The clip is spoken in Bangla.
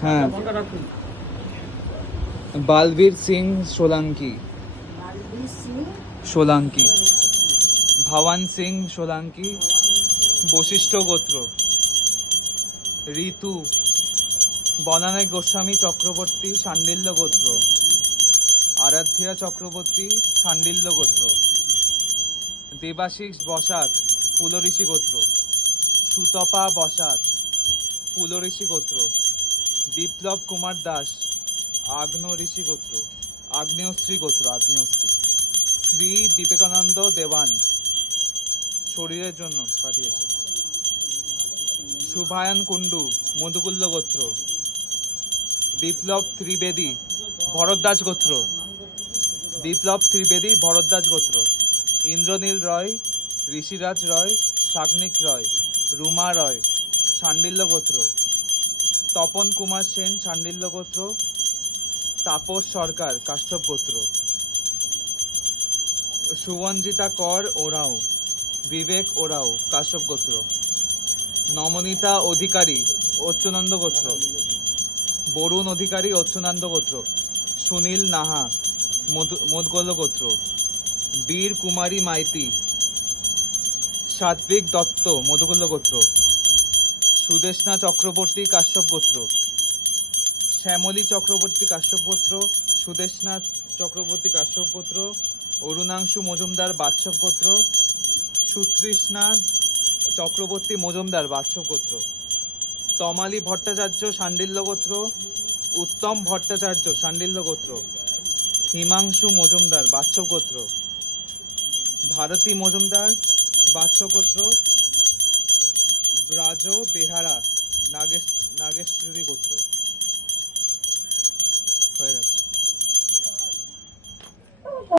হ্যাঁ। বালবীর সিং সোলাঙ্কি। সোলাঙ্কি। ভাওয়ান সিং সোলাঙ্কি। বশিষ্ঠ গোত্র। ঋতু। বনানী গোস্বামী চক্রবর্তী সান্ডিল্য গোত্র। আরাধ্যা চক্রবর্তী সান্ডিল্য গোত্র। দেবাশিস বসাক ফুলঋষি গোত্র। সুতপা বসাক ফুলঋষি গোত্র, বিপ্লব কুমার দাস আগ্ন ঋষি গোত্র, আগ্নেয়শ্রী গোত্র, আগ্নেয়শ্রী। শ্রী বিবেকানন্দ দেওয়ান শরীরের জন্য পাঠিয়েছে। শুভায়ন কুণ্ডু, মধুকুল্ল গোত্র। বিপ্লব ত্রিবেদী, ভরদ্বাজ গোত্র। বিপ্লব ত্রিবেদী, ভরদ্বাজ গোত্র। ইন্দ্রনীল রয়, ঋষিরাজ রয়, সাগ্নিক রয়, রুমা রয়। সান্ডিল্য গোত্র তপন কুমার সেন সান্ডিল্য গোত্র তাপস সরকার কাশ্যপ গোত্র সুবঞ্জিতা কর ওরাও। বিবেক ওরাও কাশ্যপ গোত্র নমনীতা অধিকারী অচ্যুনন্দ গোত্র। বরুণ অধিকারী অচ্যুনন্দ গোত্র। সুনীল নাহা মোদগল্য গোত্র বীর কুমারী মাইতি। সাত্বিক দত্ত মধুগল্য গোত্র সুদেশনা চক্রবর্তী, কাশ্যপ গোত্র। শ্যামলী চক্রবর্তী, কাশ্যপ গোত্র। সুদেশনা চক্রবর্তী, কাশ্যপ গোত্র। অরুণাংশু মজুমদার বাৎসব গোত্র। সুতৃষ্ণা চক্রবর্তী, মজুমদার বাৎসব গোত্র। তমালী ভট্টাচার্য, সান্ডিল্য গোত্র। উত্তম ভট্টাচার্য, সান্ডিল্য গোত্র। হিমাংশু মজুমদার বাৎসব গোত্র। ভারতী মজুমদার বাৎসব গোত্র। ব্রাজ বেহারা নাগেশ নাগেশ্বরী গোত্র। হয়ে গেছে।